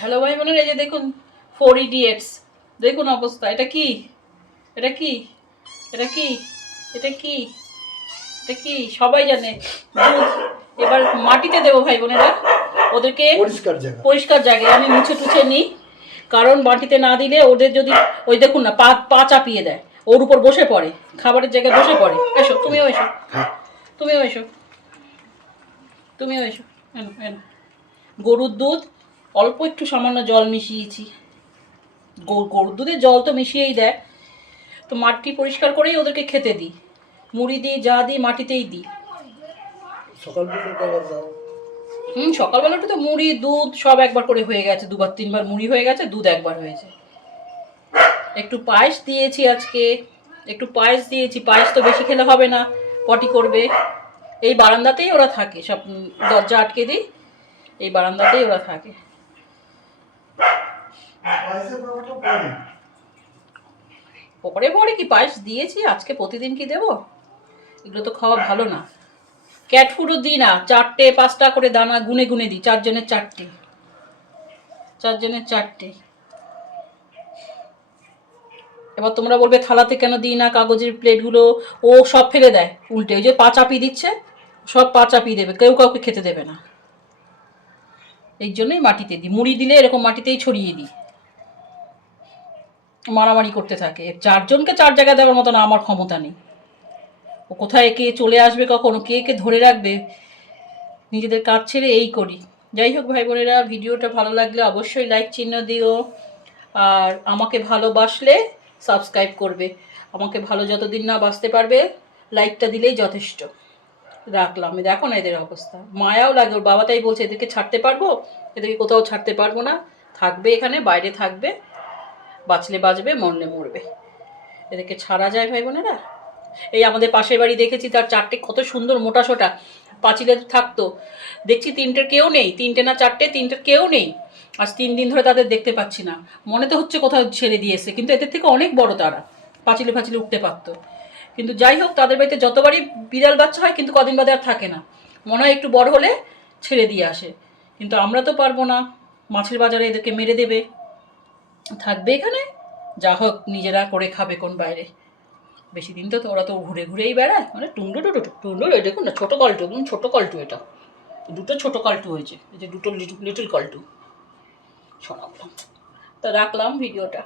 Hello ভাই বোনেরা, এই যে দেখুন 4 ইডিয়েটস, দেখুন অবস্থা। এটা কি, এটা কি, এটা কি, এটা কি, এটা কি সবাই জানে। দুধ এবার মাটিতে দেবো ভাই বোনেরা, ওদেরকে পরিষ্কার জায়গায় আমি মুছে টুছে নিই। কারণ মাটিতে না দিলে ওদের যদি ওই দেখুন না পা পা চাপিয়ে দেয়, ওর উপর বসে পড়ে, খাবারের জায়গায় বসে পড়ে। এসো তুমিও এসো, তুমিও এসো, তুমিও এসো। এনো এনো, গরুর দুধ অল্প একটু সামান্য জল মিশিয়েছি। গরুর দুধে জল তো মিশিয়েই দেয়, তো মাটি পরিষ্কার করেই ওদেরকে খেতে দিই। মুড়ি দিই, যা দিই মাটিতেই দিই। সকালবেলাটা তো মুড়ি দুধ সব একবার করে হয়ে গেছে, দুবার তিনবার মুড়ি হয়ে গেছে, দুধ একবার হয়েছে। একটু পায়েস দিয়েছি আজকে, একটু পায়েস দিয়েছি। পায়েস তো বেশি খেলে হবে না, পটি করবে। এই বারান্দাতেই ওরা থাকে, সব দরজা আটকে দিই, এই বারান্দাতেই ওরা থাকে। পরে পরে কি পায়েস দিয়েছি আজকে, প্রতিদিন কি দেবো? এগুলো তো খাওয়া ভালো না। ক্যাট ফুডও দিই না, 4টে 5টা করে দানা গুনে গুনে দিই, 4 জনের 4টে, 4 জনের 4টে। এবার তোমরা বলবে থালাতে কেন দিই না, কাগজের প্লেটগুলো ও সব ফেলে দেয় উল্টে। ওই যে পা চাপিয়ে দিচ্ছে, সব পা চাপিয়ে দেবে, কেউ কাউকে খেতে দেবে না। এই জন্যই মাটিতে দিই। মুড়ি দিলে এরকম মাটিতেই ছড়িয়ে দিই, মারামারি করতে থাকে। 4 জনকে 4 জায়গায় দেওয়ার মতো না আমার ক্ষমতা নেই। ও কোথায় কে চলে আসবে, কখনো কে কে ধরে রাখবে, নিজেদের কাজ ছেড়ে এই করি। যাই হোক ভাই বোনেরা, ভিডিওটা ভালো লাগলে অবশ্যই লাইক চিহ্ন দিও, আর আমাকে ভালোবাসলে সাবস্ক্রাইব করবে। আমাকে ভালো যতদিন না বাঁচতে পারবে, লাইকটা দিলেই যথেষ্ট। রাখলাম। দেখো না এদের অবস্থা, মায়াও লাগে। ওর বাবা তাই বলছে এদেরকে ছাড়তে পারবো, এদেরকে কোথাও ছাড়তে পারবো না, থাকবে এখানে, বাইরে থাকবে, বাঁচলে বাঁচবে, মরলে মরবে। এদেরকে ছাড়া যায় ভাই বোনেরা? এই আমাদের পাশের বাড়ি দেখেছি, তার 4টে কত সুন্দর মোটা সোটা পাঁচিলে থাকতো, দেখছি 3টের কেউ নেই, 3টে না 4টে, 3টের কেউ নেই। আজ 3 দিন ধরে তাদের দেখতে পাচ্ছি না। মনে তো হচ্ছে কোথাও ছেড়ে দিয়েছে, কিন্তু এদের থেকে অনেক বড় তারা, পাঁচিলে ফাঁচিলে উঠতে পারতো। কিন্তু যাই হোক, তাদের বাড়িতে যতবারই বিড়াল বাচ্চা হয়, কিন্তু কদিন বাদে আর থাকে না, মনে হয় একটু বড় হলে ছেড়ে দিয়ে আসে। কিন্তু আমরা তো পারবো না, মাছের বাজারে এদেরকে মেরে দেবে, থাকবে এখানে, যা হোক নিজেরা করে খাবে কোন বাইরে। বেশি দিন তো ওরা তো ঘুরে ঘুরেই বেড়ায়, মানে টুন্ডু টুটু টুন্ডু। দেখুন না ছোটো কল্টু, একদম ছোটো কল্টু। এটা 2টো ছোটো কল্টু হয়েছে, এই যে 2টো লিটল কল্টু। শোনাবো। তা রাখলাম ভিডিওটা।